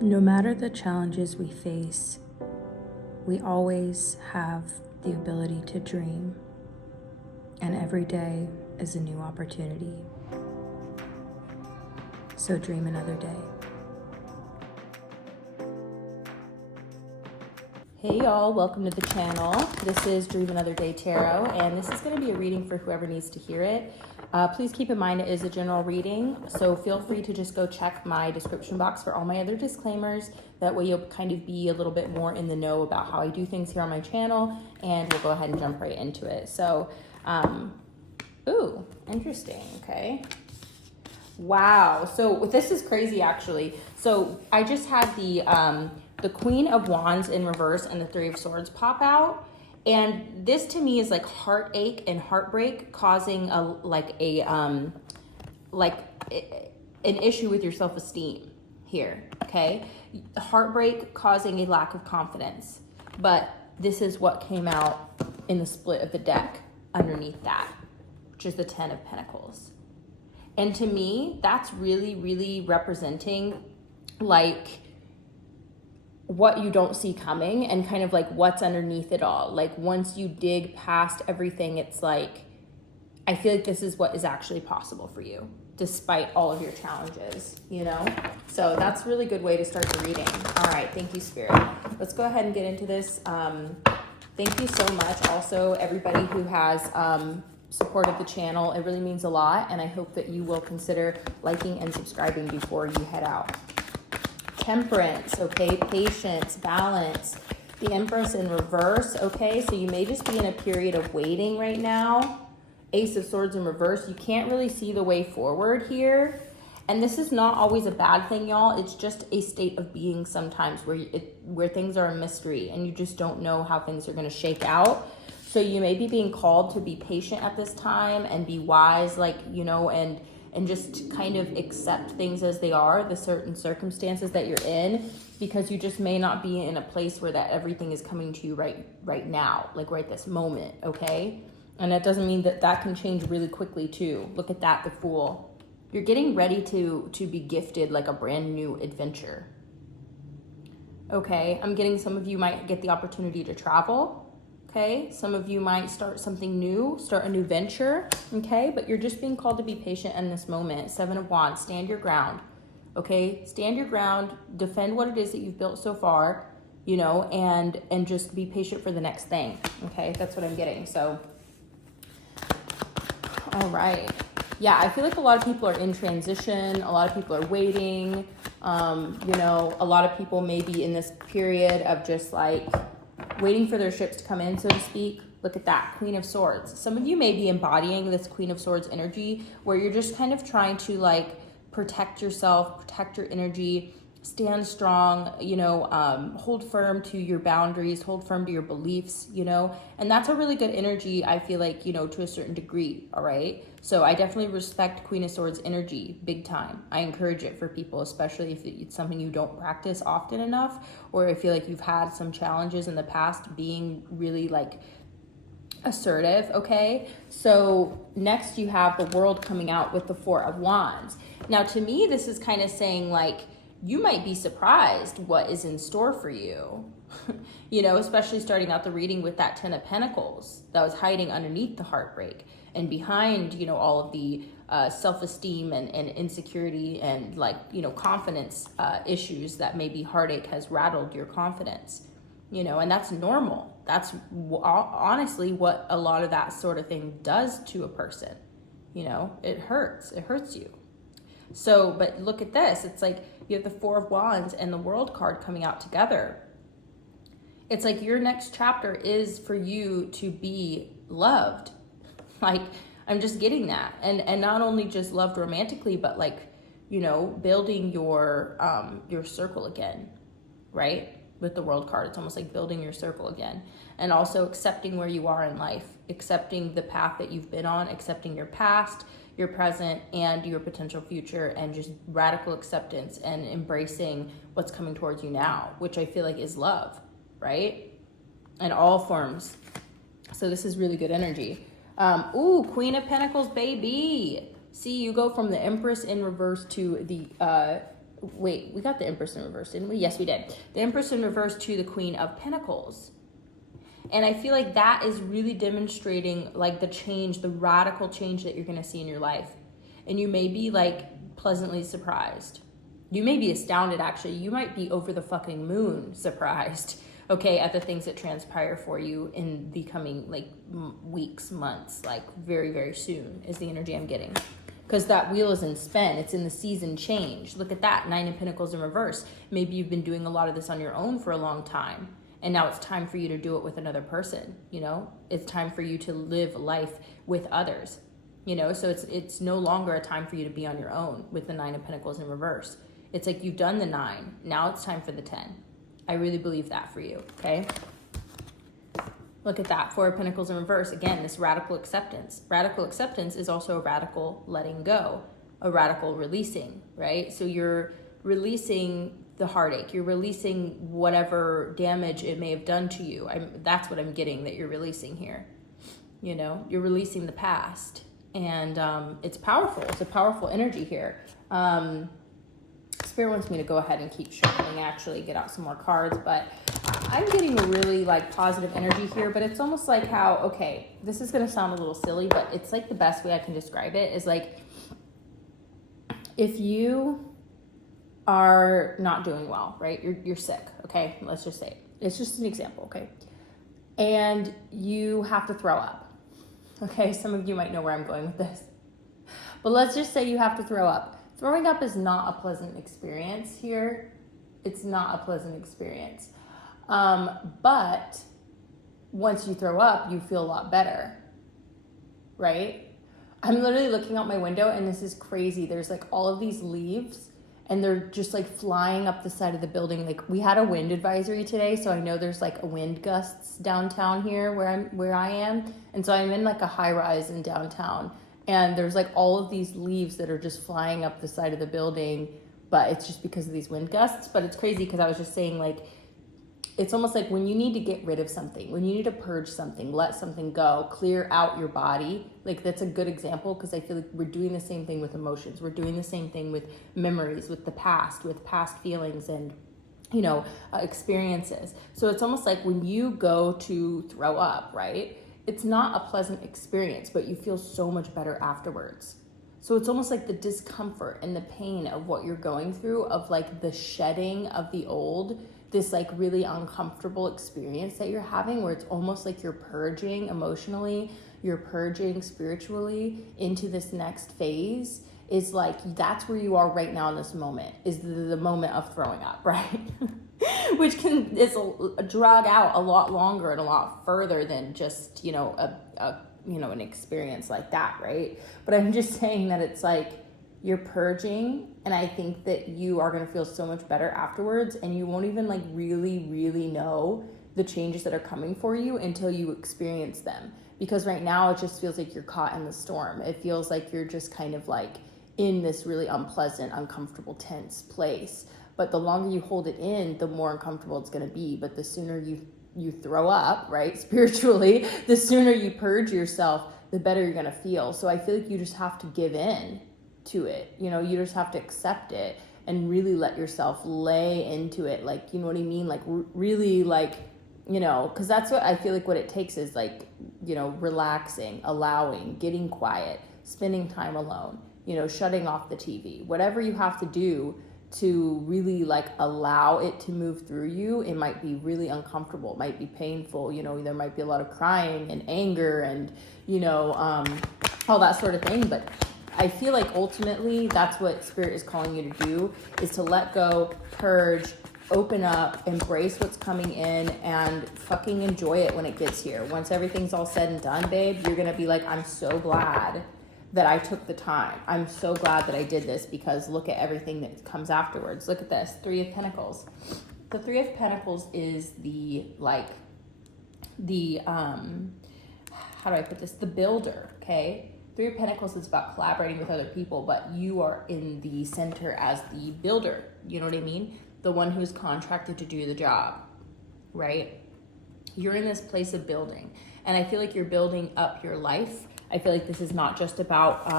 No matter the challenges we face, we always have the ability to dream, and every day is a new opportunity. So dream another day. Hey y'all, welcome to the channel. This is Dream Another Day Tarot, and this is going to be a reading for whoever needs to hear it. Please keep in mind it is a general reading, so feel free to just go check my description box for all my other disclaimers. That way you'll kind of be a little bit more in the know about how I do things here on my channel, and we'll go ahead and jump right into it. So, ooh, interesting, okay. Wow, so this is crazy actually. So I just had the Queen of Wands in reverse and the Three of Swords pop out. And this to me is like heartache and heartbreak causing an issue with your self-esteem here, okay? Heartbreak causing a lack of confidence. But this is what came out in the split of the deck underneath that, which is the Ten of Pentacles. And to me, that's really, really representing like what you don't see coming and kind of like what's underneath it all. Like once you dig past everything, it's like, I feel like this is what is actually possible for you, despite all of your challenges, you know? So that's a really good way to start the reading. All right, thank you, Spirit. Let's go ahead and get into this. Thank you so much. Also, everybody who has supported the channel, it really means a lot, and I hope that you will consider liking and subscribing before you head out. Temperance, okay, patience, balance, the Empress in reverse, okay, so you may just be in a period of waiting right now. Ace of Swords in reverse, you can't really see the way forward here, and this is not always a bad thing, y'all. It's just a state of being sometimes where things are a mystery and you just don't know how things are going to shake out. So you may be being called to be patient at this time and be wise, like, you know, and just kind of accept things as they are, the certain circumstances that you're in, because you just may not be in a place where that everything is coming to you right now, like right this moment, okay? And that doesn't mean that that can change really quickly too. Look at that, the Fool. You're getting ready to be gifted like a brand new adventure. Okay, I'm getting some of you might get the opportunity to travel. Okay, some of you might start something new, start a new venture, okay? But you're just being called to be patient in this moment. Seven of Wands, stand your ground, okay? Stand your ground, defend what it is that you've built so far, you know, and just be patient for the next thing, okay? That's what I'm getting, so. All right. Yeah, I feel like a lot of people are in transition. A lot of people are waiting. You know, a lot of people may be in this period of just like, waiting for their ships to come in, so to speak. Look at that, Queen of Swords. Some of you may be embodying this Queen of Swords energy where you're just kind of trying to like protect yourself, protect your energy, stand strong, you know, hold firm to your boundaries, hold firm to your beliefs, you know, and that's a really good energy, I feel like, you know, to a certain degree, all right? So I definitely respect Queen of Swords energy, big time. I encourage it for people, especially if it's something you don't practice often enough, or I feel like you've had some challenges in the past being really like assertive, okay? So next you have the World coming out with the Four of Wands. Now to me, this is kind of saying like, you might be surprised what is in store for you, you know, especially starting out the reading with that Ten of Pentacles that was hiding underneath the heartbreak and behind, you know, all of the self-esteem and insecurity and like, you know, confidence issues that maybe heartache has rattled your confidence, you know, and that's normal. That's honestly what a lot of that sort of thing does to a person, you know, it hurts you. So, but look at this. It's like you have the Four of Wands and the World card coming out together. It's like your next chapter is for you to be loved. Like, I'm just getting that. And not only just loved romantically, but like, you know, building your circle again, right? With the World card, it's almost like building your circle again. And also accepting where you are in life, accepting the path that you've been on, accepting your past, your present, and your potential future, and just radical acceptance and embracing what's coming towards you now, which I feel like is love, right? In all forms. So this is really good energy. Ooh, Queen of Pentacles, baby. See, you go from the Empress in reverse to the wait, we got the Empress in reverse, didn't we? Yes, we did. The Empress in reverse to the Queen of Pentacles. And I feel like that is really demonstrating like the change, the radical change that you're going to see in your life. And you may be like pleasantly surprised. You may be astounded, actually. You might be over the fucking moon surprised, okay, at the things that transpire for you in the coming like weeks, months, like very, very soon is the energy I'm getting. Because that wheel is in spin. It's in the season change. Look at that, 9 of Pentacles in reverse. Maybe you've been doing a lot of this on your own for a long time. And now it's time for you to do it with another person, you know? It's time for you to live life with others, you know? So it's no longer a time for you to be on your own with the 9 of Pentacles in reverse. It's like you've done the 9. Now it's time for the 10. I really believe that for you, okay? Look at that, 4 of Pentacles in reverse. Again, this radical acceptance. Radical acceptance is also a radical letting go, a radical releasing, right? So you're releasing the heartache. You're releasing whatever damage it may have done to you. That's what I'm getting that you're releasing here. You know, you're releasing the past. And it's powerful. It's a powerful energy here. Spirit wants me to go ahead and keep shuffling, actually get out some more cards, but I'm getting a really like positive energy here. But it's almost like how, okay, this is going to sound a little silly, but it's like the best way I can describe it is like, if you are not doing well, right? You're sick, okay? Let's just say it. It's just an example, okay? And you have to throw up, okay? Some of you might know where I'm going with this. But let's just say you have to throw up. Throwing up is not a pleasant experience here. It's not a pleasant experience. But once you throw up, you feel a lot better, right? I'm literally looking out my window and this is crazy. There's like all of these leaves and they're just like flying up the side of the building. Like we had a wind advisory today, so I know there's like a wind gusts downtown here where I am. And so I'm in like a high rise in downtown. And there's like all of these leaves that are just flying up the side of the building, but it's just because of these wind gusts. But it's crazy because I was just saying, like, it's almost like when you need to get rid of something, when you need to purge something, let something go, clear out your body. Like that's a good example because I feel like we're doing the same thing with emotions. We're doing the same thing with memories, with the past, with past feelings and, you know, experiences. So it's almost like when you go to throw up, right? It's not a pleasant experience, but you feel so much better afterwards. So it's almost like the discomfort and the pain of what you're going through, of like the shedding of the old, this like really uncomfortable experience that you're having where it's almost like you're purging emotionally, you're purging spiritually into this next phase, is like, that's where you are right now in this moment, is the moment of throwing up, right? Which can drag out a lot longer and a lot further than just, you know, an experience like that, right? But I'm just saying that it's like you're purging, and I think that you are going to feel so much better afterwards, and you won't even like really know the changes that are coming for you until you experience them. Because right now it just feels like you're caught in the storm. It feels like you're just kind of like in this really unpleasant, uncomfortable, tense place. But the longer you hold it in, the more uncomfortable it's going to be. But the sooner you throw up, right, spiritually, the sooner you purge yourself, the better you're going to feel. So I feel like you just have to give in to it. You know, you just have to accept it and really let yourself lay into it. Like, you know what I mean? Like really like, you know, because that's what I feel like what it takes is like, you know, relaxing, allowing, getting quiet, spending time alone, you know, shutting off the TV, whatever you have to do to really like allow it to move through you. It might be really uncomfortable, it might be painful, you know, there might be a lot of crying and anger and, you know, all that sort of thing. But I feel like ultimately that's what Spirit is calling you to do, is to let go, purge, open up, embrace what's coming in, and fucking enjoy it when it gets here. Once everything's all said and done, babe, you're gonna be like, I'm so glad that I took the time. I'm so glad that I did this, because look at everything that comes afterwards. Look at this, 3 of Pentacles. The 3 of Pentacles is the, like, the, how do I put this? The builder, okay? 3 of Pentacles is about collaborating with other people, but you are in the center as the builder. You know what I mean? The one who's contracted to do the job, right? You're in this place of building. And I feel like you're building up your life. I feel like this is not just about,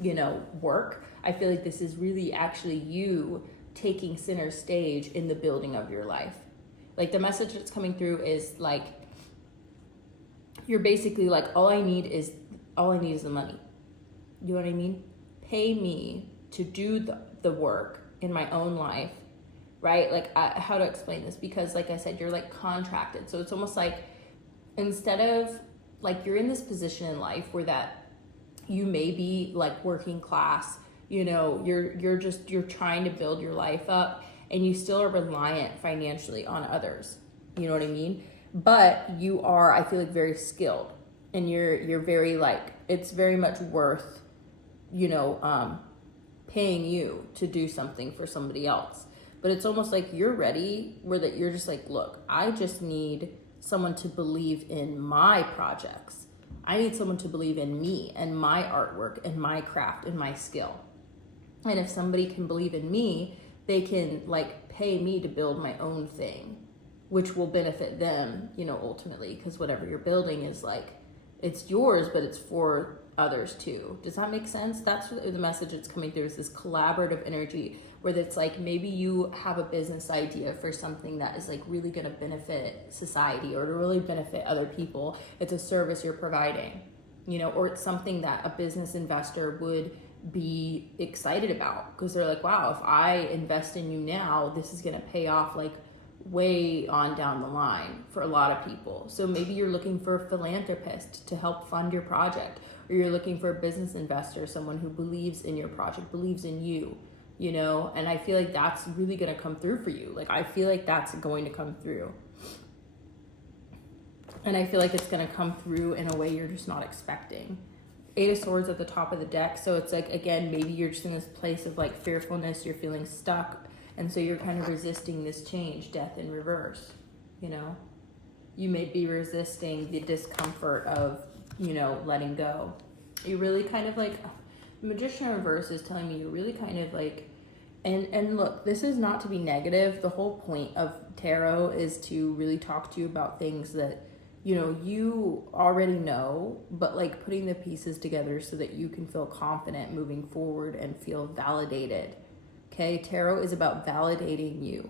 you know, work. I feel like this is really actually you taking center stage in the building of your life. Like, the message that's coming through is like, you're basically like, all I need is the money. You know what I mean? Pay me to do the work in my own life, right? Like, how to explain this? Because like I said, you're like contracted. So it's almost like, instead of like, you're in this position in life where that you may be like working class, you know, you're trying to build your life up, and you still are reliant financially on others. You know what I mean? But you are, I feel like, very skilled, and you're very like, it's very much worth, you know, paying you to do something for somebody else. But it's almost like you're ready, where that you're just like, look, I just need someone to believe in my projects. I need someone to believe in me and my artwork and my craft and my skill. And if somebody can believe in me, they can like pay me to build my own thing, which will benefit them, you know, ultimately, because whatever you're building is like, it's yours, but it's for others too. Does that make sense? That's the message that's coming through, is this collaborative energy, where it's like, maybe you have a business idea for something that is like really going to benefit society, or to really benefit other people. It's a service you're providing, you know, or it's something that a business investor would be excited about, because they're like, wow, if I invest in you now, this is going to pay off like way on down the line for a lot of people. So maybe you're looking for a philanthropist to help fund your project, or you're looking for a business investor, someone who believes in your project, believes in you, you know. And I feel like that's really going to come through for you. Like, I feel like that's going to come through, and I feel like it's going to come through in a way you're just not expecting. 8 of Swords at the top of the deck. So it's like, again, maybe you're just in this place of like fearfulness, you're feeling stuck, and so you're kind of resisting this change. Death in reverse, you know. You may be resisting the discomfort of, you know, letting go. You really kind of like, Magician in reverse is telling me you're really kind of like, and look, this is not to be negative. The whole point of tarot is to really talk to you about things that, you know, you already know, but like putting the pieces together so that you can feel confident moving forward and feel validated. Okay, tarot is about validating you.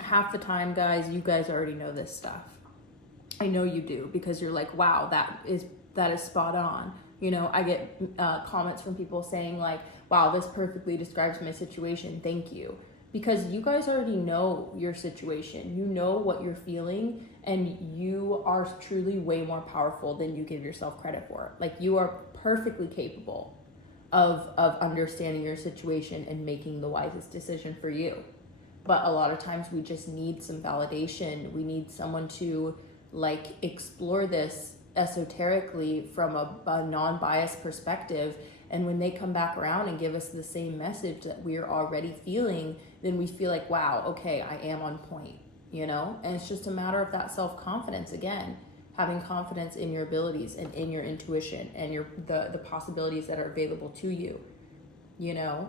Half the time, guys, you guys already know this stuff. I know you do, because you're like, wow, that is spot on. You know, I get comments from people saying like, wow, this perfectly describes my situation, thank you. Because you guys already know your situation. You know what you're feeling, and you are truly way more powerful than you give yourself credit for. Like, you are perfectly capable of understanding your situation and making the wisest decision for you. But a lot of times we just need some validation. We need someone to like explore this esoterically from a non-biased perspective. And when they come back around and give us the same message that we're already feeling, then we feel like, wow, okay, I am on point, you know? And it's just a matter of that self-confidence again. Having confidence in your abilities and in your intuition and the possibilities that are available to you, you know?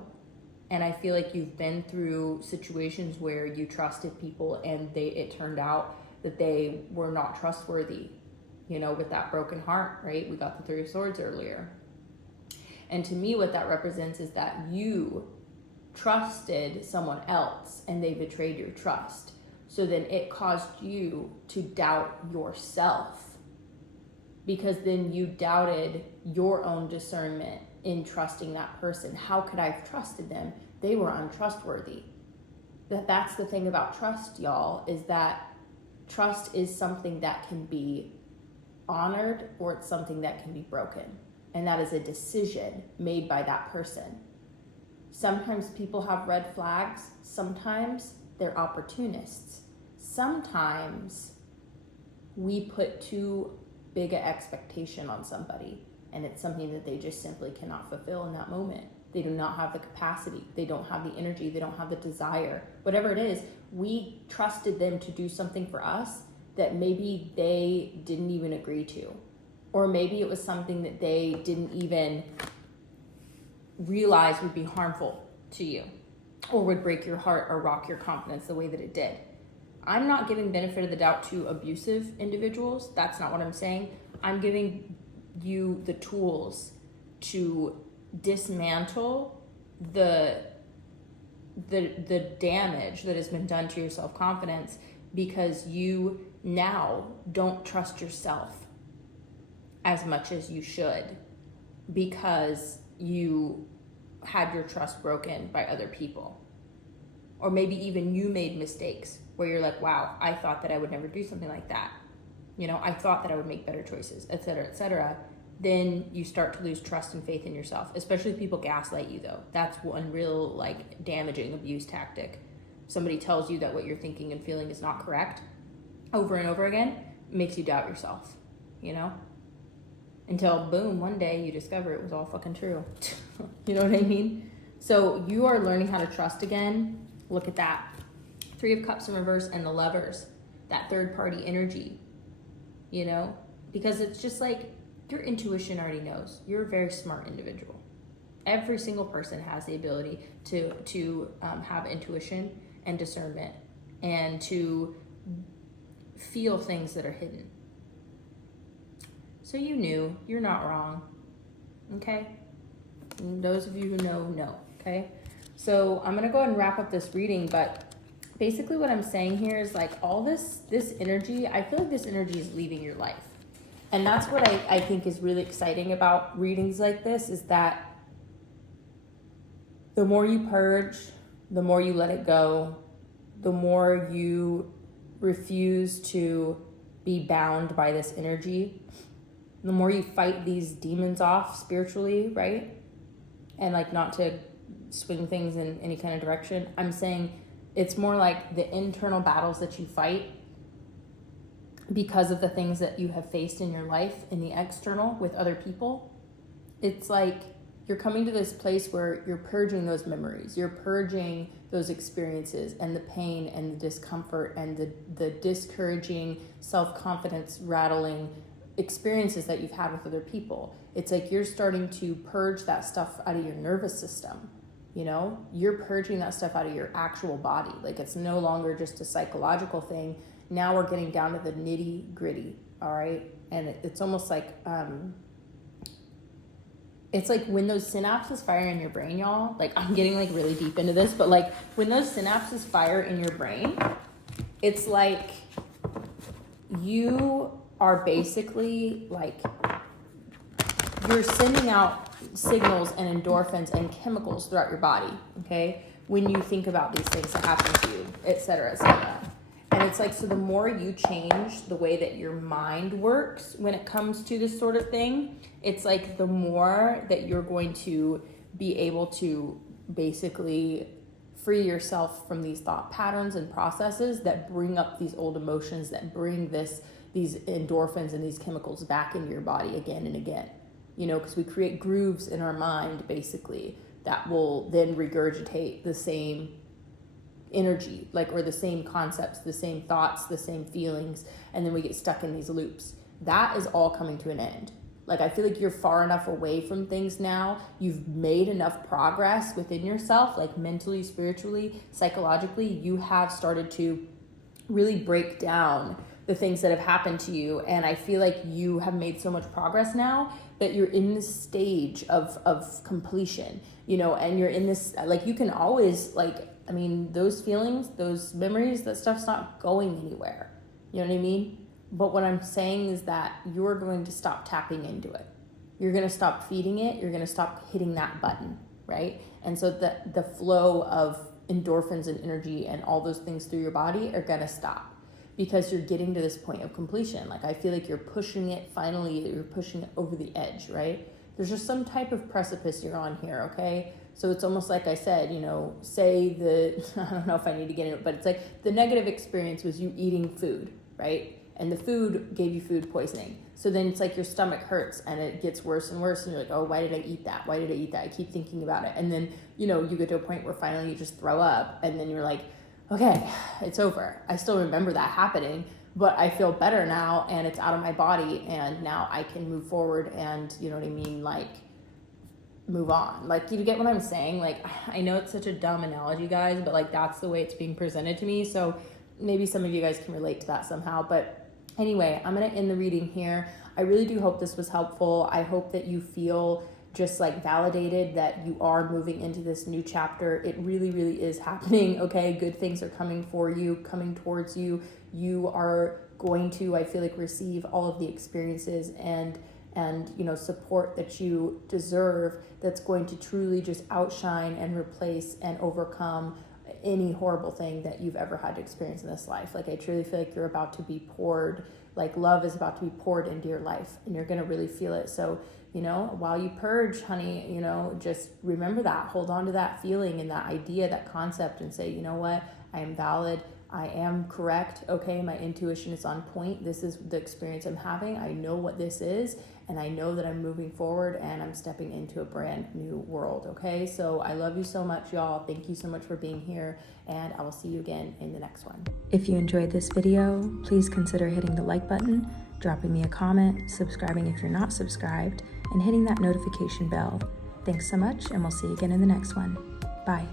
And I feel like you've been through situations where you trusted people and it turned out that they were not trustworthy, you know, with that broken heart, right? We got the 3 of Swords earlier. And to me, what that represents is that you trusted someone else and they betrayed your trust. So then it caused you to doubt yourself, because then you doubted your own discernment in trusting that person. How could I have trusted them? They were untrustworthy. That's the thing about trust, y'all, is that trust is something that can be honored, or it's something that can be broken. And that is a decision made by that person. Sometimes people have red flags. Sometimes they're opportunists. Sometimes we put too big an expectation on somebody, and it's something that they just simply cannot fulfill in that moment. They do not have the capacity. They don't have the energy. They don't have the desire. Whatever it is, we trusted them to do something for us that maybe they didn't even agree to. Or maybe it was something that they didn't even realize would be harmful to you, or would break your heart or rock your confidence the way that it did. I'm not giving benefit of the doubt to abusive individuals. That's not what I'm saying. I'm giving you the tools to dismantle the the damage that has been done to your self-confidence because you now don't trust yourself as much as you should because you had your trust broken by other people. Or maybe even you made mistakes where you're like, wow, I thought that I would never do something like that. You know, I thought that I would make better choices, et cetera, et cetera. Then you start to lose trust and faith in yourself, especially if people gaslight you though. That's one real like damaging abuse tactic. Somebody tells you that what you're thinking and feeling is not correct over and over again, makes you doubt yourself, you know? Until boom, one day you discover it was all fucking true. You know what I mean? So you are learning how to trust again. Look at that. 3 of Cups in reverse and the Lovers, that third party energy, you know? Because it's just like your intuition already knows. You're a very smart individual. Every single person has the ability to have intuition and discernment and to feel things that are hidden. So you knew, you're not wrong, okay? And those of you who know, okay? So I'm gonna go ahead and wrap up this reading, but basically what I'm saying here is like all this energy, I feel like this energy is leaving your life. And that's what I think is really exciting about readings like this is that the more you purge, the more you let it go, the more you refuse to be bound by this energy, the more you fight these demons off spiritually, right? And like not to swing things in any kind of direction. I'm saying it's more like the internal battles that you fight because of the things that you have faced in your life in the external with other people. It's like you're coming to this place where you're purging those memories, you're purging those experiences and the pain and the discomfort and the discouraging, self-confidence rattling experiences that you've had with other people. It's like you're starting to purge that stuff out of your nervous system. You know, you're purging that stuff out of your actual body. Like it's no longer just a psychological thing. Now we're getting down to the nitty gritty. All right. And it's almost like, it's like when those synapses fire in your brain, y'all, like I'm getting like really deep into this, but like when those synapses fire in your brain, it's like you are basically like, you're sending out signals and endorphins and chemicals throughout your body, okay? When you think about these things that happen to you, et cetera, et cetera. And it's like, so the more you change the way that your mind works when it comes to this sort of thing, it's like the more that you're going to be able to basically free yourself from these thought patterns and processes that bring up these old emotions, that bring these endorphins and these chemicals back into your body again and again. You know, because we create grooves in our mind, basically, that will then regurgitate the same energy, like, or the same concepts, the same thoughts, the same feelings, and then we get stuck in these loops. That is all coming to an end. Like, I feel like you're far enough away from things now. You've made enough progress within yourself, like mentally, spiritually, psychologically. You have started to really break down the things that have happened to you. And I feel like you have made so much progress now that you're in this stage of completion, you know, and you're in this, like, you can always, like, I mean, those feelings, those memories, that stuff's not going anywhere. You know what I mean? But what I'm saying is that you're going to stop tapping into it. You're going to stop feeding it. You're going to stop hitting that button, right? And so the flow of endorphins and energy and all those things through your body are going to stop because you're getting to this point of completion. Like, I feel like you're pushing it, finally, you're pushing it over the edge, right? There's just some type of precipice you're on here, okay? So it's almost like I said, you know, say I don't know if I need to get into it, but it's like the negative experience was you eating food, right? And the food gave you food poisoning. So then it's like your stomach hurts and it gets worse and worse. And you're like, oh, why did I eat that? Why did I eat that? I keep thinking about it. And then, you know, you get to a point where finally you just throw up. And then you're like, okay, it's over. I still remember that happening, but I feel better now and it's out of my body. And now I can move forward and, you know what I mean? Like, move on. Like, you get what I'm saying? Like, I know it's such a dumb analogy, guys, but like that's the way it's being presented to me. So maybe some of you guys can relate to that somehow. But anyway, I'm going to end the reading here. I really do hope this was helpful. I hope that you feel just like validated that you are moving into this new chapter. It really, really is happening, okay? Good things are coming for you, coming towards you. You are going to, I feel like, receive all of the experiences and support that you deserve, that's going to truly just outshine and replace and overcome any horrible thing that you've ever had to experience in this life. Like, I truly feel like you're about to be poured, like love is about to be poured into your life, and you're going to really feel it. So, while you purge, honey, just remember that, hold on to that feeling and that idea, that concept, and say, you know what, I am valid. I am correct. Okay. My intuition is on point. This is the experience I'm having. I know what this is, and I know that I'm moving forward and I'm stepping into a brand new world. Okay. So I love you so much, y'all. Thank you so much for being here, and I will see you again in the next one. If you enjoyed this video, please consider hitting the like button, dropping me a comment, subscribing if you're not subscribed, and hitting that notification bell. Thanks so much, and we'll see you again in the next one. Bye.